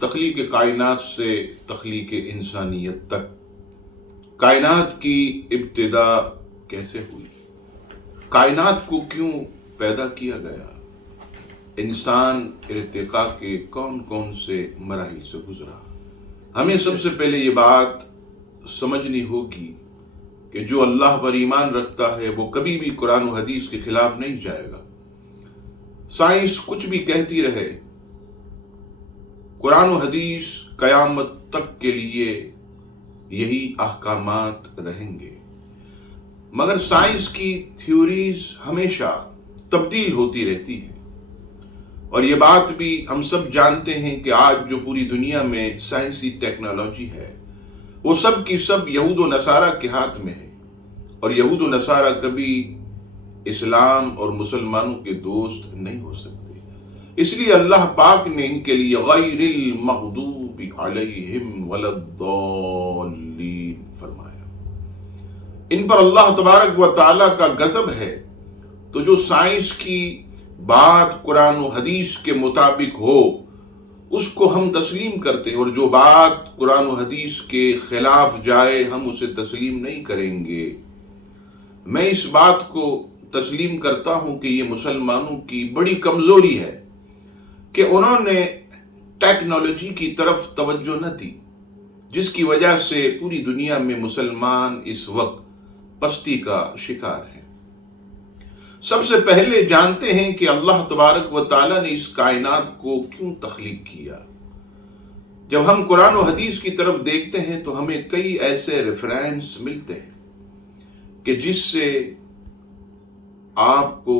تخلیق کائنات سے تخلیق انسانیت تک کائنات کی ابتدا کیسے ہوئی؟ کائنات کو کیوں پیدا کیا گیا؟ انسان ارتقاء کے کون کون سے مراحل سے گزرا؟ ہمیں سب سے پہلے یہ بات سمجھنی ہوگی کہ جو اللہ پر ایمان رکھتا ہے وہ کبھی بھی قرآن و حدیث کے خلاف نہیں جائے گا۔ سائنس کچھ بھی کہتی رہے، قرآن و حدیث قیامت تک کے لیے یہی احکامات رہیں گے۔ مگر سائنس کی تھیوریز ہمیشہ تبدیل ہوتی رہتی ہیں، اور یہ بات بھی ہم سب جانتے ہیں کہ آج جو پوری دنیا میں سائنسی ٹیکنالوجی ہے وہ سب کی سب یہود و نصارہ کے ہاتھ میں ہے، اور یہود و نصارہ کبھی اسلام اور مسلمانوں کے دوست نہیں ہو سکتے۔ اس لیے اللہ پاک نے ان کے لیے غیر المغضوب علیہم ولا الضالین فرمایا۔ ان پر اللہ تبارک و تعالی کا غضب ہے، تو جو سائنس کی بات قرآن و حدیث کے مطابق ہو اس کو ہم تسلیم کرتے ہیں، اور جو بات قرآن و حدیث کے خلاف جائے ہم اسے تسلیم نہیں کریں گے۔ میں اس بات کو تسلیم کرتا ہوں کہ یہ مسلمانوں کی بڑی کمزوری ہے کہ انہوں نے ٹیکنالوجی کی طرف توجہ نہ دی، جس کی وجہ سے پوری دنیا میں مسلمان اس وقت پستی کا شکار ہیں۔ سب سے پہلے جانتے ہیں کہ اللہ تبارک و تعالی نے اس کائنات کو کیوں تخلیق کیا۔ جب ہم قرآن و حدیث کی طرف دیکھتے ہیں تو ہمیں کئی ایسے ریفرنس ملتے ہیں کہ جس سے آپ کو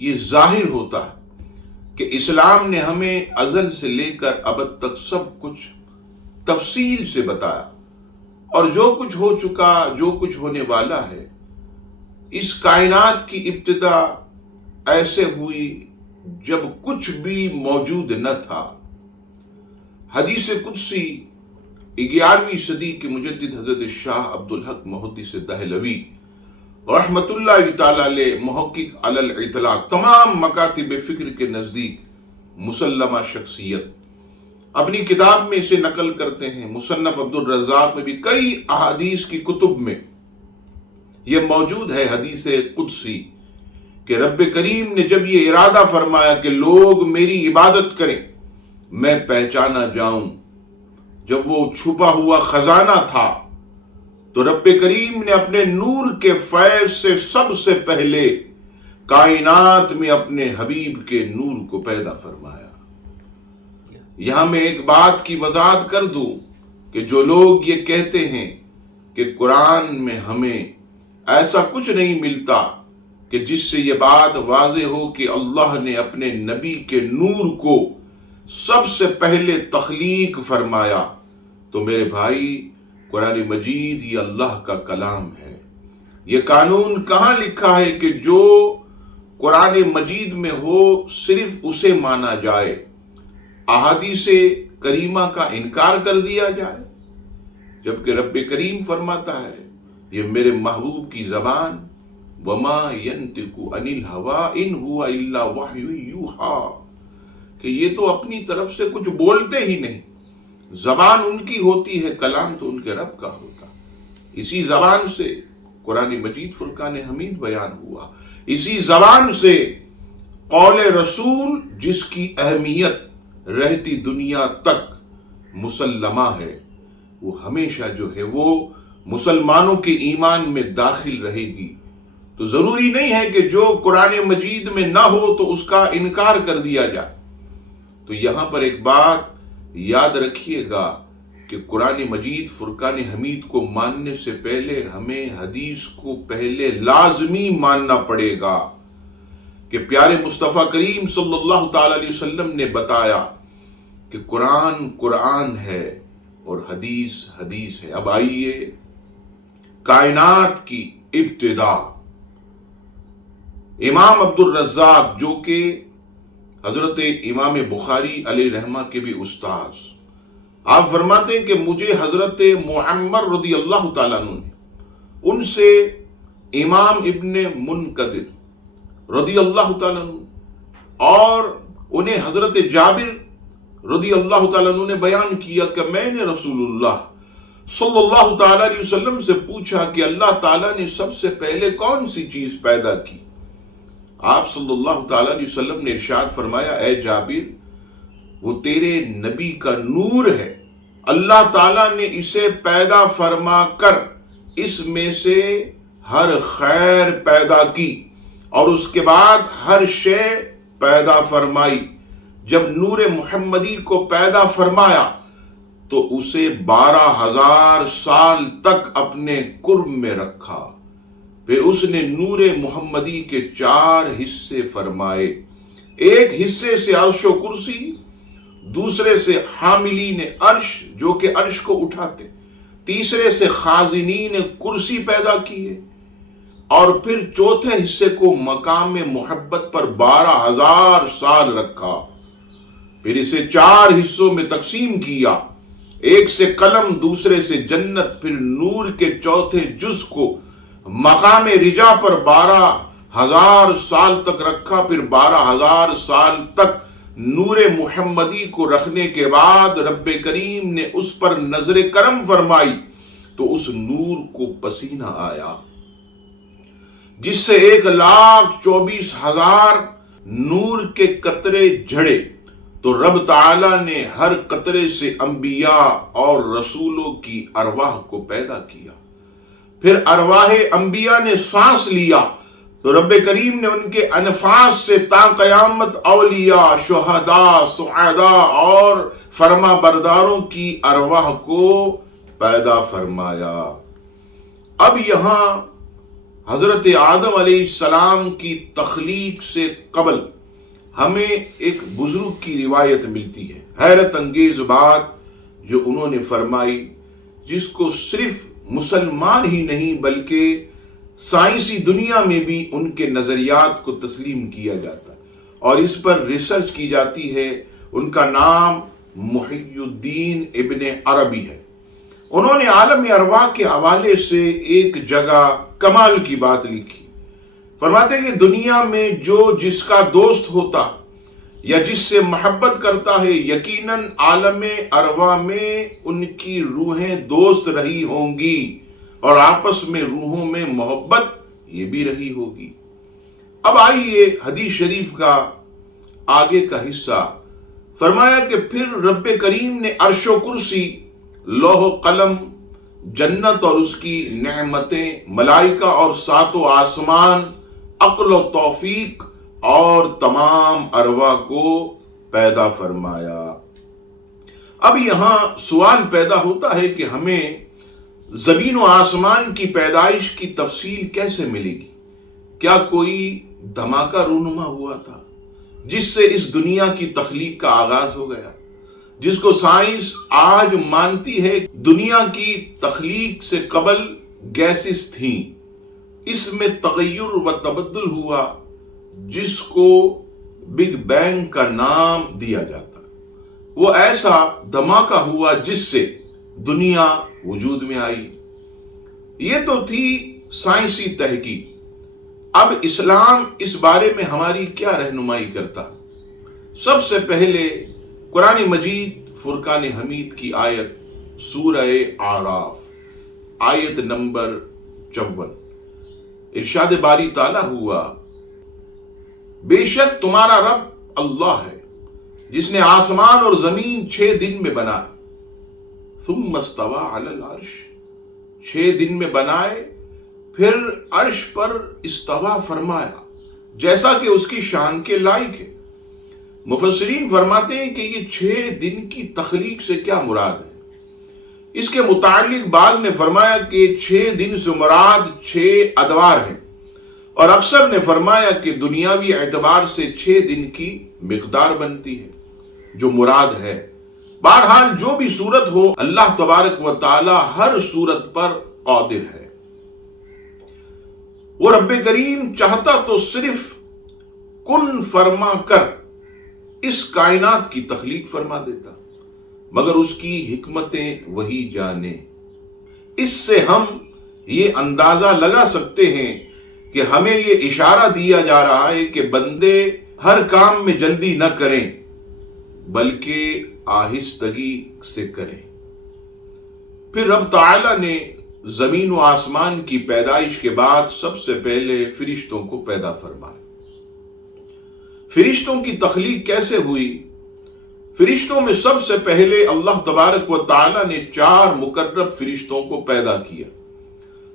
یہ ظاہر ہوتا ہے کہ اسلام نے ہمیں ازل سے لے کر ابد تک سب کچھ تفصیل سے بتایا، اور جو کچھ ہو چکا، جو کچھ ہونے والا ہے، اس کائنات کی ابتدا ایسے ہوئی جب کچھ بھی موجود نہ تھا۔ حدیث قدسی 11ویں صدی کے مجدد حضرت شاہ عبدالحق محدث دہلوی رحمت اللہ تعالی علیہ محقق علی الاطلاق تمام مکاتب فکر کے نزدیک مسلمہ شخصیت، اپنی کتاب میں اسے نقل کرتے ہیں۔ مصنف عبد الرزاق میں بھی کئی احادیث کی کتب میں یہ موجود ہے حدیث قدسی کہ رب کریم نے جب یہ ارادہ فرمایا کہ لوگ میری عبادت کریں میں پہچانا جاؤں، جب وہ چھپا ہوا خزانہ تھا تو رب کریم نے اپنے نور کے فیض سے سب سے پہلے کائنات میں اپنے حبیب کے نور کو پیدا فرمایا۔ یہاں میں ایک بات کی وضاحت کر دوں کہ جو لوگ یہ کہتے ہیں کہ قرآن میں ہمیں ایسا کچھ نہیں ملتا کہ جس سے یہ بات واضح ہو کہ اللہ نے اپنے نبی کے نور کو سب سے پہلے تخلیق فرمایا، تو میرے بھائی قرآن مجید یہ اللہ کا کلام ہے۔ یہ قانون کہاں لکھا ہے کہ جو قرآن مجید میں ہو صرف اسے مانا جائے، احادیث کریمہ کا انکار کر دیا جائے؟ جبکہ رب کریم فرماتا ہے یہ میرے محبوب کی زبان وما ينطق عن الهوى ان هو الا وحی یوحی، کہ یہ تو اپنی طرف سے کچھ بولتے ہی نہیں، زبان ان کی ہوتی ہے، کلام تو ان کے رب کا ہوتا۔ اسی زبان سے قرآن مجید فرقان حمید بیان ہوا، اسی زبان سے قول رسول جس کی اہمیت رہتی دنیا تک مسلمہ ہے، وہ ہمیشہ جو ہے وہ مسلمانوں کے ایمان میں داخل رہے گی۔ تو ضروری نہیں ہے کہ جو قرآن مجید میں نہ ہو تو اس کا انکار کر دیا جائے۔ تو یہاں پر ایک بات یاد رکھیے گا کہ قرآن مجید فرقان حمید کو ماننے سے پہلے ہمیں حدیث کو پہلے لازمی ماننا پڑے گا کہ پیارے مصطفیٰ کریم صلی اللہ تعالی علیہ وسلم نے بتایا کہ قرآن قرآن ہے اور حدیث حدیث ہے۔ اب آئیے کائنات کی ابتدا۔ امام عبد الرزاق جو کہ حضرت امام بخاری علیہ رحمہ کے بھی استاذ، آپ فرماتے ہیں کہ مجھے حضرت معمر رضی اللہ تعالیٰ عنہ نے ان سے امام ابن منقدر رضی اللہ تعالیٰ عنہ اور انہیں حضرت جابر رضی اللہ تعالیٰ عنہ نے بیان کیا کہ میں نے رسول اللہ صلی اللہ تعالیٰ علیہ وسلم سے پوچھا کہ اللہ تعالیٰ نے سب سے پہلے کون سی چیز پیدا کی؟ آپ صلی اللہ تعالیٰ علیہ وسلم نے ارشاد فرمایا، اے جابر، وہ تیرے نبی کا نور ہے، اللہ تعالیٰ نے اسے پیدا فرما کر اس میں سے ہر خیر پیدا کی اور اس کے بعد ہر شے پیدا فرمائی۔ جب نور محمدی کو پیدا فرمایا تو اسے 12,000 سال تک اپنے قرب میں رکھا، پھر اس نے نور محمدی کے 4 حصے فرمائے، ایک حصے سے عرش و کرسی، دوسرے سے حاملین عرش جو کہ عرش کو اٹھاتے، تیسرے سے خازنین کرسی پیدا کیے، اور پھر چوتھے حصے کو مقام محبت پر 12,000 سال رکھا، پھر اسے 4 حصوں میں تقسیم کیا، ایک سے قلم، دوسرے سے جنت، پھر نور کے چوتھے جز کو مقام رجا پر 12,000 سال تک رکھا، پھر 12,000 سال تک نور محمدی کو رکھنے کے بعد رب کریم نے اس پر نظر کرم فرمائی تو اس نور کو پسینہ آیا جس سے 1,24,000 نور کے قطرے جھڑے، تو رب تعالیٰ نے ہر قطرے سے انبیاء اور رسولوں کی ارواح کو پیدا کیا، پھر ارواح انبیاء نے سانس لیا تو رب کریم نے ان کے انفاس سے تا قیامت اولیاء، شہداء، سعداء اور فرما برداروں کی ارواح کو پیدا فرمایا۔ اب یہاں حضرت آدم علیہ السلام کی تخلیق سے قبل ہمیں ایک بزرگ کی روایت ملتی ہے، حیرت انگیز بات جو انہوں نے فرمائی، جس کو صرف مسلمان ہی نہیں بلکہ سائنسی دنیا میں بھی ان کے نظریات کو تسلیم کیا جاتا ہے اور اس پر ریسرچ کی جاتی ہے۔ ان کا نام محی الدین ابن عربی ہے۔ انہوں نے عالم ارواح کے حوالے سے ایک جگہ کمال کی بات لکھی، فرماتے ہیں کہ دنیا میں جو جس کا دوست ہوتا یا جس سے محبت کرتا ہے، یقیناً عالم ارواح میں ان کی روحیں دوست رہی ہوں گی اور آپس میں روحوں میں محبت یہ بھی رہی ہوگی۔ اب آئیے حدیث شریف کا آگے کا حصہ، فرمایا کہ پھر رب کریم نے عرش و کرسی، لوح و قلم، جنت اور اس کی نعمتیں، ملائکہ اور 7 آسمان، عقل و توفیق اور تمام ارواح کو پیدا فرمایا۔ اب یہاں سوال پیدا ہوتا ہے کہ ہمیں زمین و آسمان کی پیدائش کی تفصیل کیسے ملے گی؟ کیا کوئی دھماکہ رونما ہوا تھا جس سے اس دنیا کی تخلیق کا آغاز ہو گیا، جس کو سائنس آج مانتی ہے دنیا کی تخلیق سے قبل گیسز تھیں، اس میں تغیر و تبدل ہوا جس کو بگ بینگ کا نام دیا جاتا ہے۔ وہ ایسا دھماکہ ہوا جس سے دنیا وجود میں آئی۔ یہ تو تھی سائنسی تحقیق۔ اب اسلام اس بارے میں ہماری کیا رہنمائی کرتا؟ سب سے پہلے قرآن مجید فرقان حمید کی آیت سورہ اعراف آیت نمبر 54، ارشاد باری تعالیٰ ہوا، بے شک تمہارا رب اللہ ہے جس نے آسمان اور زمین 6 دن میں بنائے، ثم استوى علی العرش، 6 دن میں بنائے پھر عرش پر استوا فرمایا جیسا کہ اس کی شان کے لائق ہے۔ مفسرین فرماتے ہیں کہ یہ 6 دن کی تخلیق سے کیا مراد ہے؟ اس کے متعلق بعض نے فرمایا کہ 6 دن سے مراد 6 ادوار ہیں، اور اکثر نے فرمایا کہ دنیاوی اعتبار سے 6 دن کی مقدار بنتی ہے جو مراد ہے۔ بہرحال جو بھی صورت ہو، اللہ تبارک و تعالی ہر صورت پر قادر ہے۔ وہ رب کریم چاہتا تو صرف کن فرما کر اس کائنات کی تخلیق فرما دیتا، مگر اس کی حکمتیں وہی جانے۔ اس سے ہم یہ اندازہ لگا سکتے ہیں کہ ہمیں یہ اشارہ دیا جا رہا ہے کہ بندے ہر کام میں جلدی نہ کریں، بلکہ آہستگی سے کریں۔ پھر رب تعالیٰ نے زمین و آسمان کی پیدائش کے بعد سب سے پہلے فرشتوں کو پیدا فرمایا۔ فرشتوں کی تخلیق کیسے ہوئی؟ فرشتوں میں سب سے پہلے اللہ تبارک و تعالیٰ نے 4 مقرب فرشتوں کو پیدا کیا،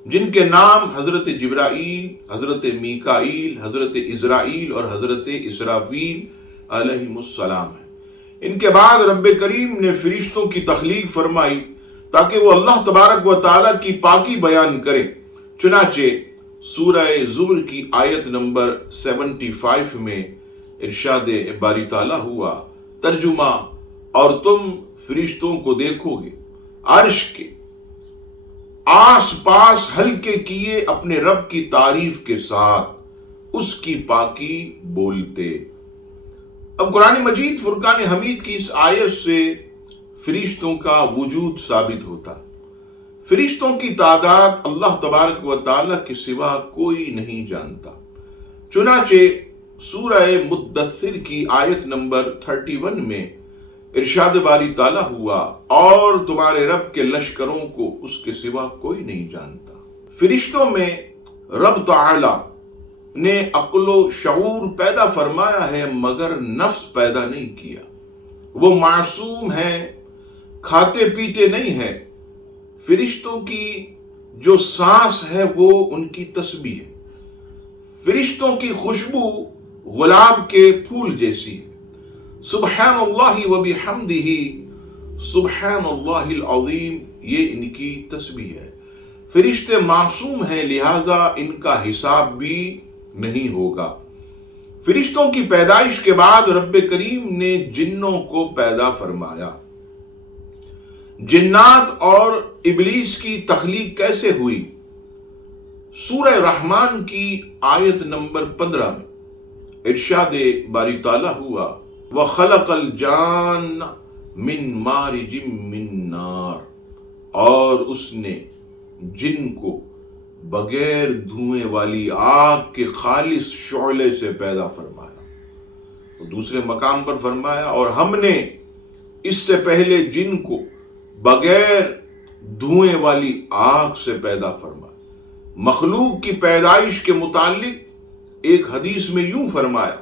جن کے نام حضرت جبرائیل، حضرت میکائیل، حضرت عزرائیل اور حضرت اسرافیل علیہم السلام ہیں۔ ان کے بعد رب کریم نے فرشتوں کی تخلیق فرمائی تاکہ وہ اللہ تبارک و تعالیٰ کی پاکی بیان کرے۔ چنانچہ سورہ زمر کی آیت نمبر 75 میں ارشاد باری تعالیٰ ہوا، ترجمہ: اور تم فرشتوں کو دیکھو گے عرش کے آس پاس ہلکے کیے اپنے رب کی تعریف کے ساتھ اس کی پاکی بولتے۔ اب قرآن مجید فرقان حمید کی اس آیت سے فرشتوں کا وجود ثابت ہوتا۔ فرشتوں کی تعداد اللہ تبارک و تعالیٰ کے سوا کوئی نہیں جانتا۔ چنانچہ سورہ مدثر کی آیت نمبر 31 میں ارشاد باری تعالیٰ ہوا، اور تمہارے رب کے لشکروں کو اس کے سوا کوئی نہیں جانتا۔ فرشتوں میں رب تعالیٰ نے عقل و شعور پیدا فرمایا ہے مگر نفس پیدا نہیں کیا۔ وہ معصوم ہیں، کھاتے پیتے نہیں ہیں۔ فرشتوں کی جو سانس ہے وہ ان کی تسبیح ہے۔ فرشتوں کی خوشبو گلاب کے پھول جیسی ہے۔ سبحان اللہ و بحمدہ سبحان اللہ العظیم، یہ ان کی تسبیح ہے۔ فرشتے معصوم ہیں، لہذا ان کا حساب بھی نہیں ہوگا۔ فرشتوں کی پیدائش کے بعد رب کریم نے جنوں کو پیدا فرمایا۔ جنات اور ابلیس کی تخلیق کیسے ہوئی؟ سورہ رحمان کی آیت نمبر 15 میں ارشاد باری تعالیٰ ہوا، وَخَلَقَ الْجَانَّ مِن مَارِجٍ مِن نَار، اور اس نے جن کو بغیر دھوئیں والی آگ کے خالص شعلے سے پیدا فرمایا۔ دوسرے مقام پر فرمایا، اور ہم نے اس سے پہلے جن کو بغیر دھوئیں والی آگ سے پیدا فرمایا۔ مخلوق کی پیدائش کے متعلق ایک حدیث میں یوں فرمایا،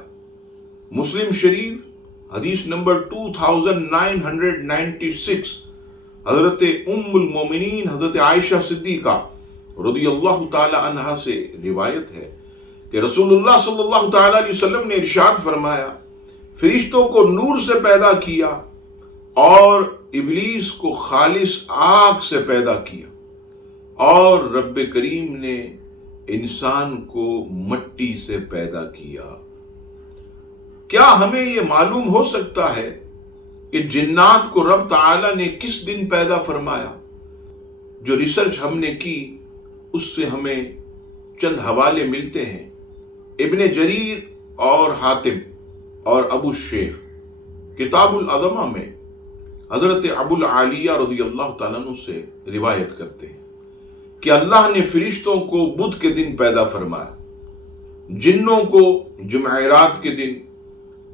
مسلم شریف حدیث نمبر 2996، حضرت ام المومنین حضرت عائشہ صدیقہ رضی اللہ تعالی عنہا سے روایت ہے کہ رسول اللہ صلی اللہ تعالی علیہ وسلم نے ارشاد فرمایا، فرشتوں کو نور سے پیدا کیا اور ابلیس کو خالص آگ سے پیدا کیا، اور رب کریم نے انسان کو مٹی سے پیدا کیا۔ کیا ہمیں یہ معلوم ہو سکتا ہے کہ جنات کو رب تعالیٰ نے کس دن پیدا فرمایا؟ جو ریسرچ ہم نے کی اس سے ہمیں چند حوالے ملتے ہیں۔ ابن جریر اور حاتم اور ابو الشیخ کتاب العظمہ میں حضرت ابو العالیہ رضی اللہ تعالیٰ عنہ سے روایت کرتے ہیں کہ اللہ نے فرشتوں کو بدھ کے دن پیدا فرمایا، جنوں کو جمعرات کے دن،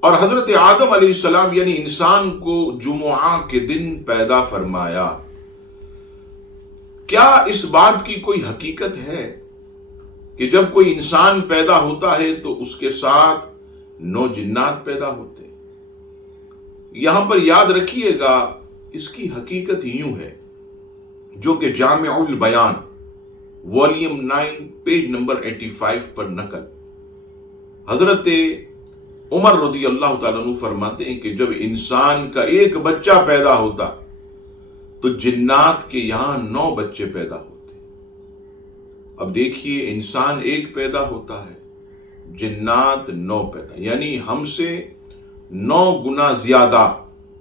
اور حضرت آدم علیہ السلام یعنی انسان کو جمعہ کے دن پیدا فرمایا۔ کیا اس بات کی کوئی حقیقت ہے کہ جب کوئی انسان پیدا ہوتا ہے تو اس کے ساتھ 9 جنات پیدا ہوتے ہیں؟ یہاں پر یاد رکھیے گا، اس کی حقیقت یوں ہے، جو کہ جامع البیان والیوم 9 پیج نمبر 85 پر نقل۔ حضرت عمر رضی اللہ تعالیٰ عنہ فرماتے ہیں کہ جب انسان کا ایک بچہ پیدا ہوتا تو جنات کے یہاں 9 بچے پیدا ہوتے۔ اب دیکھیے، انسان ایک پیدا ہوتا ہے، جنات 9 پیدا، یعنی ہم سے 9 گنا زیادہ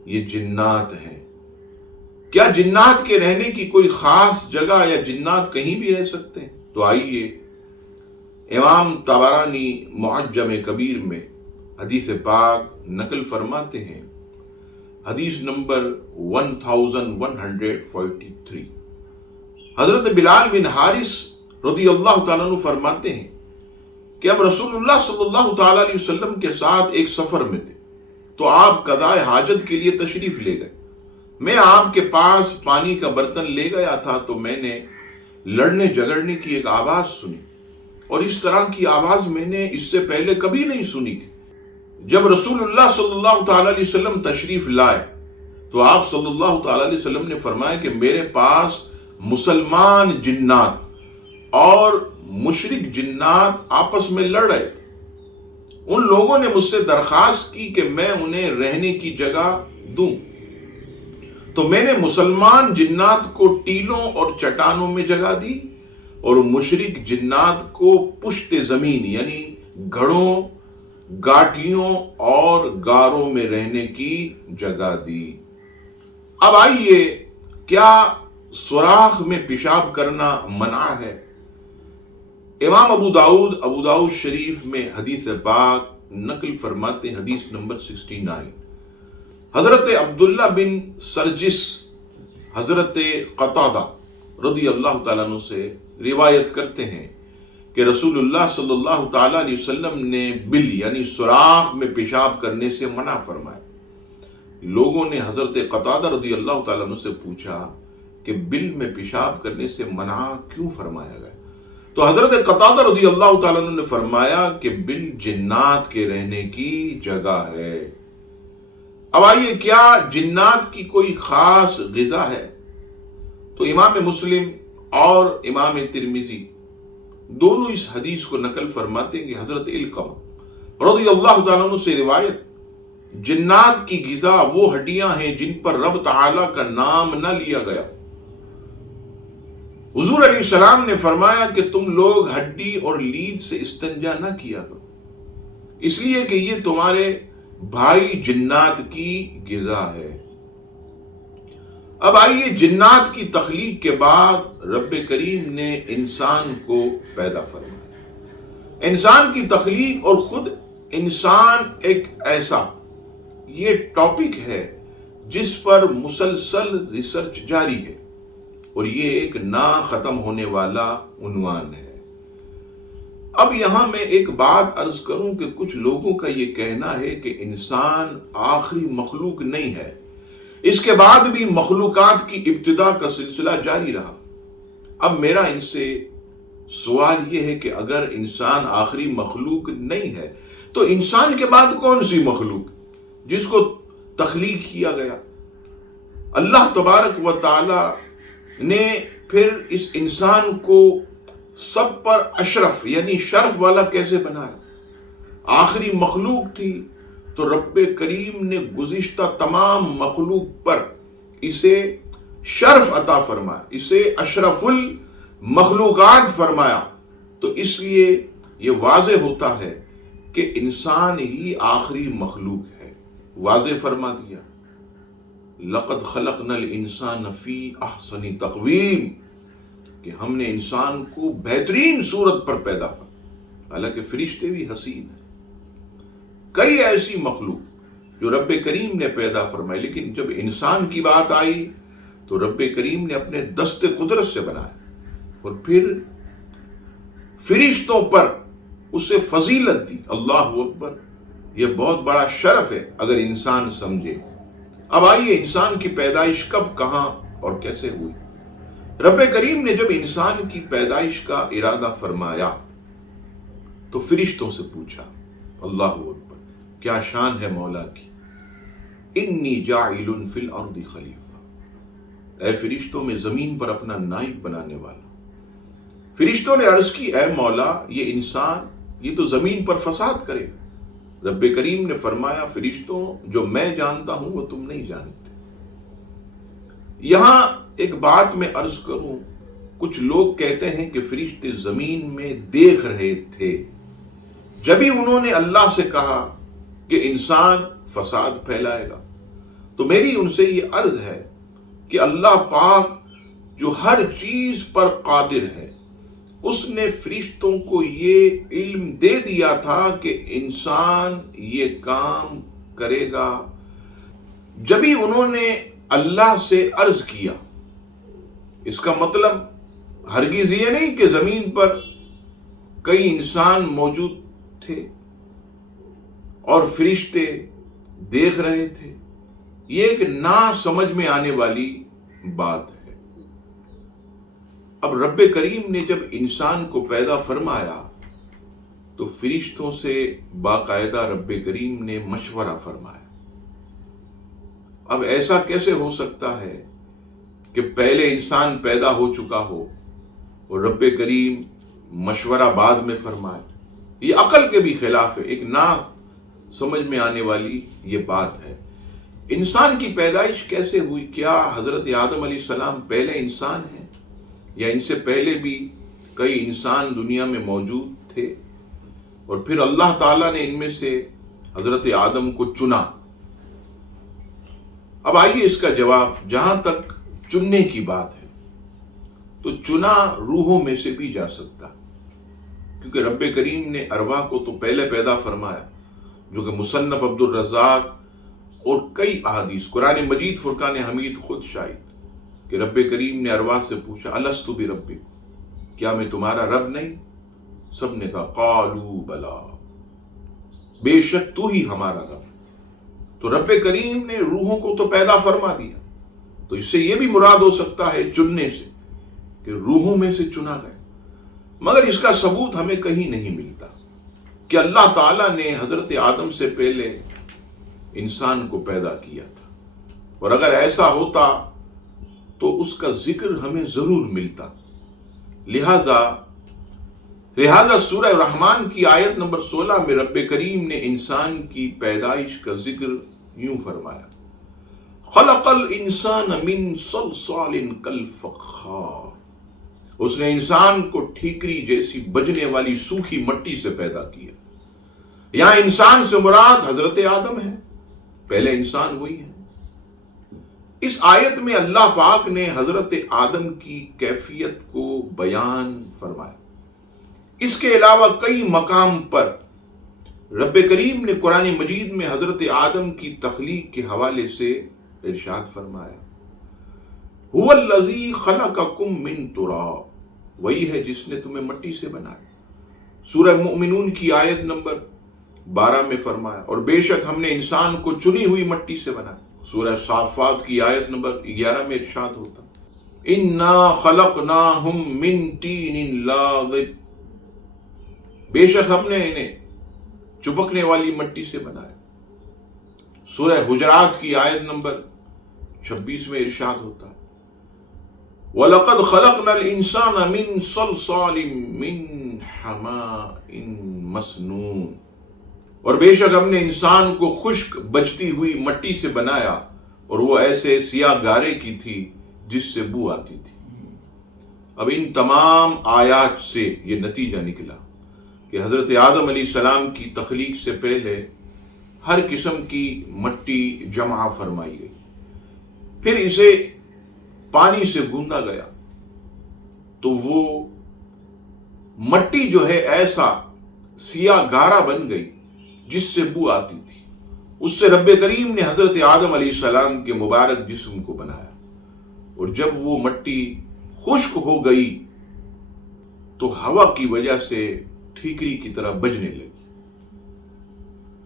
یہ جنات ہیں۔ کیا جنات کے رہنے کی کوئی خاص جگہ یا جنات کہیں بھی رہ سکتے ہیں؟ تو آئیے، امام طبرانی معجم کبیر میں حدیث پاک نقل فرماتے ہیں، حدیث نمبر 1143، حضرت بلال بن حارث رضی اللہ تعالیٰ عنہ فرماتے ہیں کہ ہم رسول اللہ صلی اللہ تعالیٰ علیہ وسلم کے ساتھ ایک سفر میں تھے، تو آپ قضاء حاجت کے لیے تشریف لے گئے. میں آپ کے پاس پانی کا برتن لے گیا تھا تو میں نے لڑنے جھگڑنے کی ایک آواز سنی، اور اس طرح کی آواز میں نے اس سے پہلے کبھی نہیں سنی تھی. جب رسول اللہ صلی اللہ تعالی علیہ وسلم تشریف لائے تو آپ صلی اللہ تعالی علیہ وسلم نے فرمایا کہ میرے پاس مسلمان جنات اور مشرک جنات آپس میں لڑ رہے تھے. ان لوگوں نے مجھ سے درخواست کی کہ میں انہیں رہنے کی جگہ دوں، تو میں نے مسلمان جنات کو ٹیلوں اور چٹانوں میں جگہ دی اور مشرک جنات کو پشت زمین یعنی گھڑوں، گاٹیوں اور غاروں میں رہنے کی جگہ دی. اب آئیے، کیا سوراخ میں پیشاب کرنا منع ہے؟ امام ابو داؤد شریف میں حدیث پاک نقل فرماتے ہیں، حدیث نمبر 69. حضرت عبداللہ بن سرجس حضرت قتادہ رضی اللہ تعالیٰ عنہ سے روایت کرتے ہیں کہ رسول اللہ صلی اللہ تعالیٰ علیہ وسلم نے بل یعنی سوراخ میں پیشاب کرنے سے منع فرمایا. لوگوں نے حضرت قتادہ رضی اللہ تعالیٰ عنہ سے پوچھا کہ بل میں پیشاب کرنے سے منع کیوں فرمایا گیا؟ تو حضرت قتادہ رضی اللہ تعالیٰ عنہ نے فرمایا کہ بل جنات کے رہنے کی جگہ ہے. اب آئیے، کیا جنات کی کوئی خاص غذا ہے؟ تو امام مسلم اور امام ترمذی دونوں اس حدیث کو نقل فرماتے ہیں کہ حضرت علقمہ رضی اللہ تعالیٰ عنہ سے روایت، جنات کی غذا وہ ہڈیاں ہیں جن پر رب تعالیٰ کا نام نہ لیا گیا. حضور علیہ السلام نے فرمایا کہ تم لوگ ہڈی اور لید سے استنجا نہ کیا کرو، اس لیے کہ یہ تمہارے بھائی جنات کی غذا ہے. اب آئیے، جنات کی تخلیق کے بعد رب کریم نے انسان کو پیدا فرمایا. انسان کی تخلیق اور خود انسان ایک ایسا یہ ٹاپک ہے جس پر مسلسل ریسرچ جاری ہے، اور یہ ایک نہ ختم ہونے والا عنوان ہے. اب یہاں میں ایک بات عرض کروں کہ کچھ لوگوں کا یہ کہنا ہے کہ انسان آخری مخلوق نہیں ہے، اس کے بعد بھی مخلوقات کی ابتدا کا سلسلہ جاری رہا. اب میرا ان سے سوال یہ ہے کہ اگر انسان آخری مخلوق نہیں ہے تو انسان کے بعد کون سی مخلوق جس کو تخلیق کیا گیا؟ اللہ تبارک و تعالی نے پھر اس انسان کو سب پر اشرف یعنی شرف والا کیسے بنایا؟ آخری مخلوق تھی تو رب کریم نے گزشتہ تمام مخلوق پر اسے شرف عطا فرمایا، اسے اشرف المخلوقات فرمایا. تو اس لیے یہ واضح ہوتا ہے کہ انسان ہی آخری مخلوق ہے. واضح فرما دیا، لقد خلقنا الانسان فی احسن تقویم، کہ ہم نے انسان کو بہترین صورت پر پیدا کیا. حالانکہ فرشتے بھی حسین ہیں، کئی ایسی مخلوق جو رب کریم نے پیدا فرمائی، لیکن جب انسان کی بات آئی تو رب کریم نے اپنے دست قدرت سے بنایا، اور پھر فرشتوں پر اسے فضیلت دی. اللہ اکبر، یہ بہت بڑا شرف ہے اگر انسان سمجھے. اب آئیے، انسان کی پیدائش کب، کہاں اور کیسے ہوئی؟ رب کریم نے جب انسان کی پیدائش کا ارادہ فرمایا تو فرشتوں سے پوچھا. اللہ اکبر، کیا شان ہے مولا کی. انی جاعل فی الارض خلیفہ، اے فرشتوں میں زمین پر اپنا نائب بنانے والا. فرشتوں نے عرض کی، اے مولا، یہ انسان یہ تو زمین پر فساد کرے. رب کریم نے فرمایا، فرشتوں، جو میں جانتا ہوں وہ تم نہیں جانتے. یہاں ایک بات میں عرض کروں، کچھ لوگ کہتے ہیں کہ فرشتے زمین میں دیکھ رہے تھے، جبھی انہوں نے اللہ سے کہا کہ انسان فساد پھیلائے گا. تو میری ان سے یہ عرض ہے کہ اللہ پاک جو ہر چیز پر قادر ہے، اس نے فرشتوں کو یہ علم دے دیا تھا کہ انسان یہ کام کرے گا. جبھی انہوں نے اللہ سے عرض کیا، اس کا مطلب ہرگز یہ نہیں کہ زمین پر کئی انسان موجود تھے اور فرشتے دیکھ رہے تھے. یہ ایک نہ سمجھ میں آنے والی بات ہے. اب رب کریم نے جب انسان کو پیدا فرمایا تو فرشتوں سے باقاعدہ رب کریم نے مشورہ فرمایا. اب ایسا کیسے ہو سکتا ہے کہ پہلے انسان پیدا ہو چکا ہو اور رب کریم مشورہ بعد میں فرمائے؟ یہ عقل کے بھی خلاف ہے. ایک نہ سمجھ میں آنے والی یہ بات ہے. انسان کی پیدائش کیسے ہوئی؟ کیا حضرت آدم علیہ السلام پہلے انسان ہیں یا ان سے پہلے بھی کئی انسان دنیا میں موجود تھے اور پھر اللہ تعالیٰ نے ان میں سے حضرت آدم کو چنا؟ اب آئیے اس کا جواب. جہاں تک چننے کی بات ہے تو چنا روحوں میں سے بھی جا سکتا، کیونکہ رب کریم نے ارواح کو تو پہلے پیدا فرمایا، جو کہ مصنف عبد الرزاق اور کئی احادیث، قرآن مجید فرقان حمید خود شاہد کہ رب کریم نے ارواح سے پوچھا الست بربکم، کیا میں تمہارا رب نہیں؟ سب نے کہا قالوا بلا، بے شک تو ہی ہمارا رب. تو رب کریم نے روحوں کو تو پیدا فرما دیا، تو اس سے یہ بھی مراد ہو سکتا ہے چننے سے کہ روحوں میں سے چنا گئے. مگر اس کا ثبوت ہمیں کہیں نہیں ملتا کہ اللہ تعالیٰ نے حضرت آدم سے پہلے انسان کو پیدا کیا تھا. اور اگر ایسا ہوتا تو اس کا ذکر ہمیں ضرور ملتا. لہذا سورہ رحمان کی آیت نمبر 16 میں رب کریم نے انسان کی پیدائش کا ذکر یوں فرمایا، خلق الانسان من صلصال کالفخار. اس نے انسان کو ٹھیکری جیسی بجنے والی سوکھی مٹی سے پیدا کیا. یہاں انسان سے مراد حضرت آدم ہے، پہلے انسان وہی ہے. اس آیت میں اللہ پاک نے حضرت آدم کی کیفیت کو بیان فرمایا. اس کے علاوہ کئی مقام پر رب کریم نے قرآن مجید میں حضرت آدم کی تخلیق کے حوالے سے ارشاد فرمایا، هو الذی خلقکم من تراب، وہی ہے جس نے تمہیں مٹی سے بنایا. سورہ مؤمنون کی آیت نمبر 12 میں فرمایا، اور بے شک ہم نے انسان کو چنی ہوئی مٹی سے بنایا. سورہ صافات کی آیت نمبر 11 میں ارشاد ہوتا، انا خلقناہم من طین لازب، بے شک ہم نے انہیں چپکنے والی مٹی سے بنایا. سورہ حجرات کی آیت نمبر 26 میں ارشاد ہوتا ہے، وَلَقَدْ خَلَقْنَا الْإِنسَانَ مِنْ صَلْصَالٍ مِّنْ حَمَاءٍ مَسْنُونٍ، اور بے شک ہم نے انسان کو خشک بجتی ہوئی مٹی سے بنایا اور وہ ایسے سیاہ گارے کی تھی جس سے بو آتی تھی. اب ان تمام آیات سے یہ نتیجہ نکلا کہ حضرت آدم علیہ السلام کی تخلیق سے پہلے ہر قسم کی مٹی جمع فرمائی گئی، پھر اسے پانی سے گوندا گیا تو وہ مٹی جو ہے ایسا سیاہ گارا بن گئی جس سے بو آتی تھی. اس سے رب کریم نے حضرت آدم علیہ السلام کے مبارک جسم کو بنایا، اور جب وہ مٹی خشک ہو گئی تو ہوا کی وجہ سے ٹھیکری کی طرح بجنے لگی.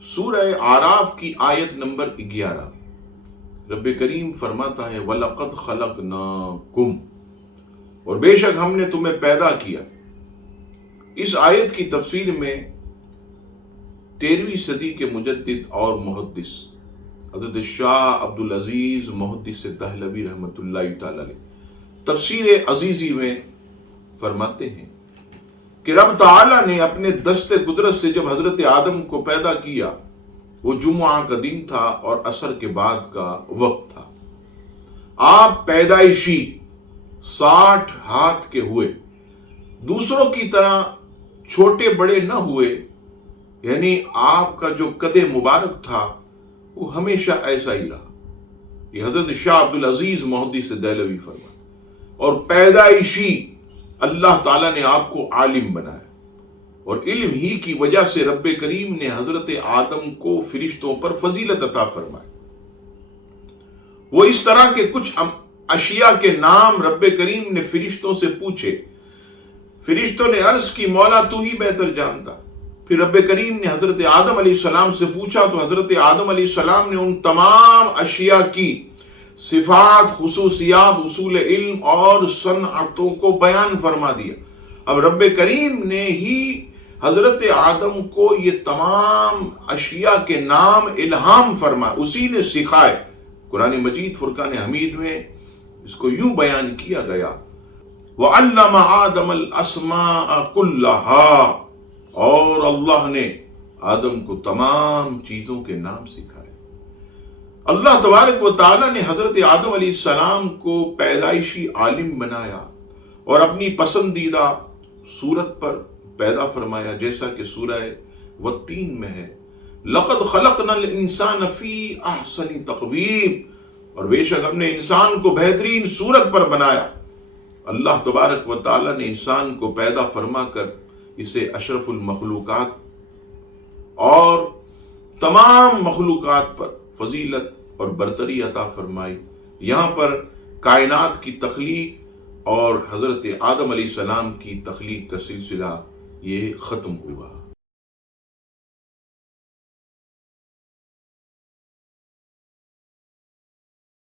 سورہ اعراف کی آیت نمبر 11 رب کریم فرماتا ہے، وَلَقَدْ خَلَقْنَاكُمْ، اور بے شک ہم نے تمہیں پیدا کیا. اس آیت کی تفسیر میں 13ویں صدی کے مجدد اور محدث حضرت شاہ عبدالعزیز محدث دہلوی رحمۃ اللہ تعالی علیہ تفسیر عزیزی میں فرماتے ہیں کہ رب تعالیٰ نے اپنے دست قدرت سے جب حضرت آدم کو پیدا کیا، وہ جمعہ کا دن تھا اور عصر کے بعد کا وقت تھا. آپ پیدائشی 60 ہاتھ کے ہوئے، دوسروں کی طرح چھوٹے بڑے نہ ہوئے، یعنی آپ کا جو قد مبارک تھا وہ ہمیشہ ایسا ہی رہا. یہ حضرت شاہ عبدالعزیز محدث دہلوی فرماتے. اور پیدائشی اللہ تعالیٰ نے آپ کو عالم بنایا، اور علم ہی کی وجہ سے رب کریم نے حضرت آدم کو فرشتوں پر فضیلت عطا فرمائی. وہ اس طرح کے کچھ اشیاء کے نام رب کریم نے فرشتوں سے پوچھے. فرشتوں نے عرض کی، مولا تو ہی بہتر جانتا. پھر رب کریم نے حضرت آدم علیہ السلام سے پوچھا تو حضرت آدم علیہ السلام نے ان تمام اشیاء کی صفات، خصوصیات، اصول علم اور صنعتوں کو بیان فرما دیا۔ اب رب کریم نے ہی حضرت آدم کو یہ تمام اشیاء کے نام الہام فرما، اسی نے سکھائے۔ قرآن مجید فرقان حمید میں اس کو یوں بیان کیا گیا، وَعَلَّمَ آدَمَ الْأَسْمَاءَ كُلَّهَا، اور اللہ نے آدم کو تمام چیزوں کے نام سکھائے۔ اللہ تبارک و تعالی نے حضرت آدم علیہ السلام کو پیدائشی عالم بنایا اور اپنی پسندیدہ صورت پر پیدا فرمایا، جیسا کہ سورہ والتین میں ہے، لَقَدْ خَلَقْنَا الْإِنسَانَ فِي أَحْسَنِ تَقْوِيمٍ، اور بے شک ہم نے انسان کو بہترین صورت پر بنایا۔ اللہ تبارک و تعالی نے انسان کو پیدا فرما کر اسے اشرف المخلوقات اور تمام مخلوقات پر فضیلت اور برتری عطا فرمائی۔ یہاں پر کائنات کی تخلیق اور حضرت آدم علیہ السلام کی تخلیق کا سلسلہ یہ ختم ہوا۔